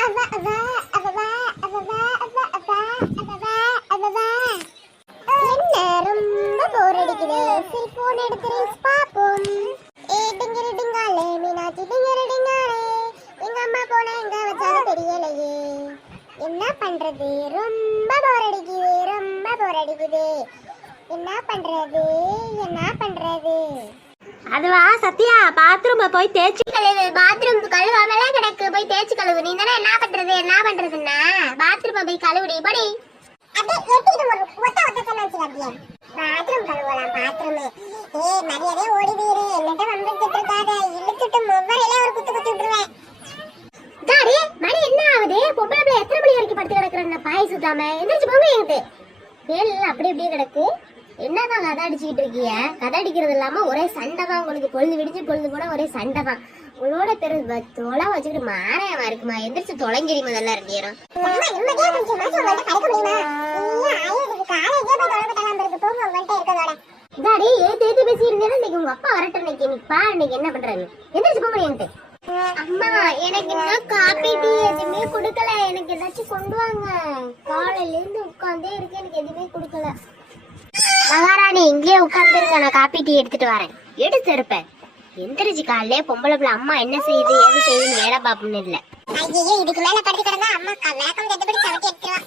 ரொம்ப போர் அடிக்குது. சரி போன் எடுத்து பாப்போம். டிங்காலே மீனாட்சி டிங்காலே எங்க அம்மா போன எங்க வச்சாலும் தெரியலையே. என்ன பண்றது? ரொம்ப போர் அடிக்குது, ரொம்ப போர் அடிக்குது. என்ன பண்றது? அதுவா சத்யா, பாத்ரூம் போய் தேய்ச்சி கழுவு. பாத்ரூம் கழுவாமல கிடக்கு, போய் தேய்ச்சி கழுவு. நீ தானே என்ன பண்றதுன்னா பாத்ரூம் போய் கழுவுடி படி. அப்படியே எட்டிட்டு ஒத்த சொன்ன வச்சுக்க. பாத்ரூம் கழுவலாம் பாத்ரூமே. மரியாதையே ஓடி போயிரு. என்னட்ட வந்துட்டு இருக்காத. இழுத்துட்டு முவரையில ஒரு குத்து விட்டுருவேன். டாடி மணி என்ன ஆகுது? பொம்பளை பிள்ளை எத்தனை மணி வரைக்கும் படுத்து கிடக்குறேன் பாய் சுத்தாம? எந்திரிச்சு போங்க. என்கிட்ட வேலை அப்படி இப்படியே கிடக்கு. என்னதான் கதை அடிச்சுக்கிட்டு இருக்கீங்க? கதை அடிக்கிறது இல்லாம ஒரே சண்டை தான். உங்களுக்கு பொழுது விடிஞ்சு பொழுது போனா ஒரே சண்டை தான். உங்களோட பேரு தொலை வச்சுக்கிட்டு மாறாயமா இருக்குமா? எந்திரிச்சு தொலைங்கிரி முதல்ல இருந்தீரும். டாடி ஏத்து பேசி இருந்தேன்னா இன்னைக்கு உங்க அப்பா வரட்டும். இன்னைக்கு என்ன பண்றாரு? எந்திரிச்சு போங்க. என்கிட்ட அம்மா எனக்கு இன்னும் காபி டீ எதுவுமே குடுக்கல. எனக்கு ஏதாச்சும் கொண்டு வாங்க. காலையில இருந்து உட்கார்ந்தே இருக்கேன், எனக்கு எதுவுமே குடுக்கல. மகாராணி இங்கேயே உட்கார்ந்துருங்க, நான் காபி டீ எடுத்துட்டு வரேன். எடுத்து இருப்பேன். எந்திரிச்சு காலையிலே பொம்பளை பிள்ளை அம்மா என்ன செய்யுது ஏது செய்யுதுன்னு வேலை பாப்போம்னு இல்ல. இதுக்கு மேல படுத்து கிடந்தா அம்மா வேகம் கட்டுப்படி சவட்டி எடுத்துருவா.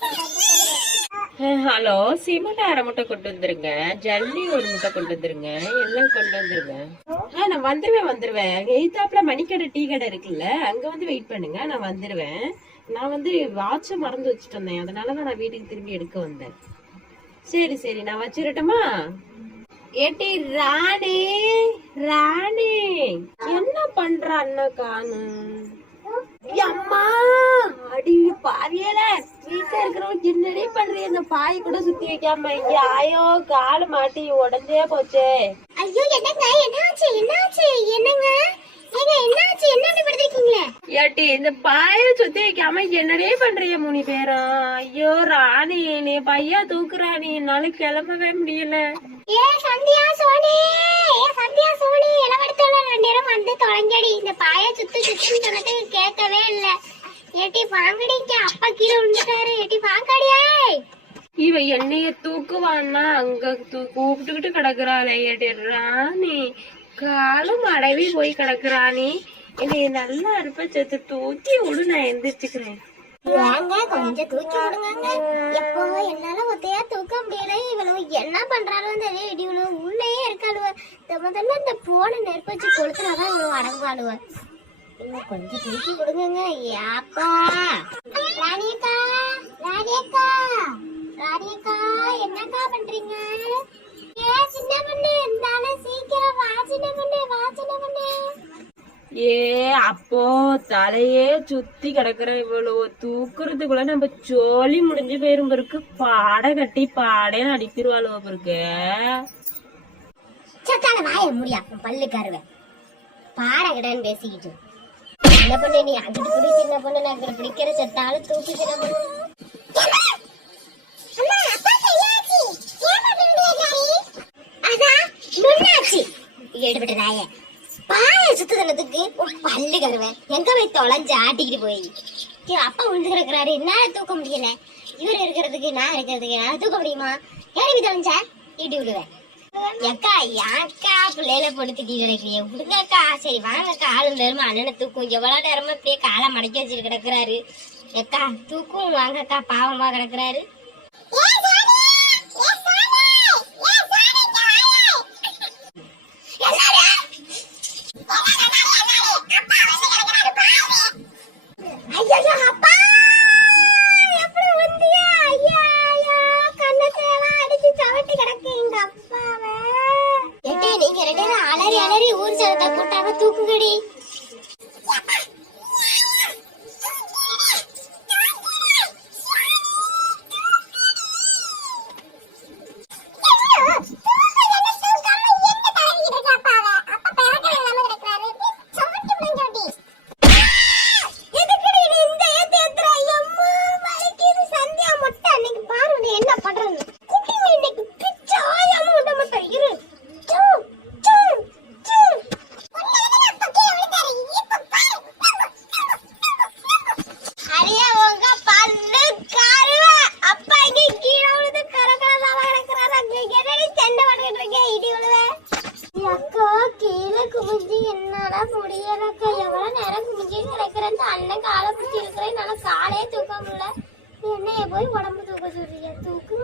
ஹலோ, சிமெண்ட் அரை முட்டை கொண்டு வந்துருங்க, ஜல்லி ஒரு முட்டை கொண்டு வந்துருங்க, எல்லாம் கொண்டு வந்துருங்க. நான் வந்துருவேன். எய்தாப்புல மணிக்கடை டீ கடை இருக்குல்ல, அங்க வந்து வெயிட் பண்ணுங்க, நான் வந்துருவேன். நான் வந்து வாட்ச மறந்து வச்சுட்டு வந்தேன், அதனாலதான் நான் வீட்டுக்கு திரும்பி எடுக்க வந்தேன். சரி நான் வச்சிரட்டுமா? ஏட்டி ராணி என்ன பண்ற அண்ணா காணு? அம்மா அடி பாவியல, வீட்டுல இருக்கிறவங்க என்னடி பண்றீங்க? இந்த பாய் கூட சுத்தி வைக்காம இங்க ஆயோ காலு மாட்டி உடஞ்சே போச்சே. ஐயோ என்னங்க, என்னாச்சு என்னங்க? என்னாச்சு? என்ன படுத்திருக்கீங்களே? ஏட்டி இந்த பாய சுத்தி வைக்காம என்னடே பண்றீங்க மூணு பேரும்? ஐயோ ராணி, நீ பையா தூக்குறாணி, என்னால கிளம்பவே முடியல. சந்தியா சோனி இளவெடுத்தோட 2 நேரம் வந்து தொலைஞ்சடி. இந்த பாய சுத்துன்னு சொன்னது கேட்கவே இல்ல. ஏட்டி வாங்கடி, அப்பா கீழே விழுந்துட்டாரு. ஏட்டி வாங்கடியே. இவ என்னைய தூக்குவான்னா அங்க கூப்பிட்டுக்கிட்டு கிடக்குறாளே. ஏட்டி ராணி காலும் அடவி போய் கிடக்குறானி, என்னைய நல்லா இருப்ப செத்து தூக்கி விடு, நான் எந்திரிச்சுக்கிறேன். ஏங்க கொஞ்சம் தூக்கி விடுங்க. எப்போ என்னால ஒத்தையா தூக்க முடியல. இவ்வளவு என்ன பண்றாலும் தெரியல. இவ்வளவு உள்ளேயே இருக்காளுவ. முதல்ல இந்த போன நெருப்பு வச்சு கொளுத்துனாதான் இவ்வளவு அடங்குவாளுவ. இன்னும் கொஞ்சம் தூக்கி விடுங்க. யாப்பா ராணியக்கா என்னக்கா பண்றீங்க? சின்ன பொண்ணு இருந்தாலும் சீக்கிரம் வா. சின்ன பொண்ணு. ஏ அப்போ தலையே சுத்தி கிடக்குற இவ்வளவு தூக்குறதுக்குள்ள நம்ம சோழி முடிஞ்சு போயிரும் பிறகு பாடை கட்டி பாடைன்னு அடிக்கிருவாளுவ பிறகு. சத்தால வாய முடியா பல்லு கருவேன். பாட கிடன்னு பேசிக்கிட்டு சின்ன பொண்ணு, நீ அங்கிட்டு புடி. சின்ன பொண்ணு நான் இங்க பிடிக்கிற செத்தாலும் தூக்கி. சின்ன பொண்ணு எடுபட்ட நாய பாய சுத்துனதுக்கு பல்லு கருவேன். எங்க போய் தொலைஞ்சு ஆட்டிக்கிட்டு போய் அப்பா விழுந்து கிடக்குறாரு. என்னால தூக்க முடியல. இவர் இருக்கிறதுக்கு நான் இருக்கிறதுக்கு என்னால தூக்க முடியுமா? ஏறி தொலைஞ்சா இடி விடுவேன். எக்கா யாக்கா பிள்ளையில போட்டு திட்டி கிடக்குறீங்க? விடுங்கக்கா. சரி வாங்கக்கா. ஆளும் நேரமா அண்ணனை தூக்கும். எவ்வளவு நேரமா இப்படியே காலை மடக்கி வச்சுட்டு கிடக்குறாரு. எக்கா தூக்கும் வாங்கக்கா, பாவமா கிடக்குறாரு. நீங்க 2 பேரும் அலறி ஊர் சனத்தை கூட்டாம தூக்குங்கடி. கிடக்குறேன் அண்ணன் காலை பிடிச்சி இருக்கிறேன் நான் காலையே தூக்க முடியல என்னைய போய் உடம்பு தூக்க சொல்றீங்க தூக்குங்க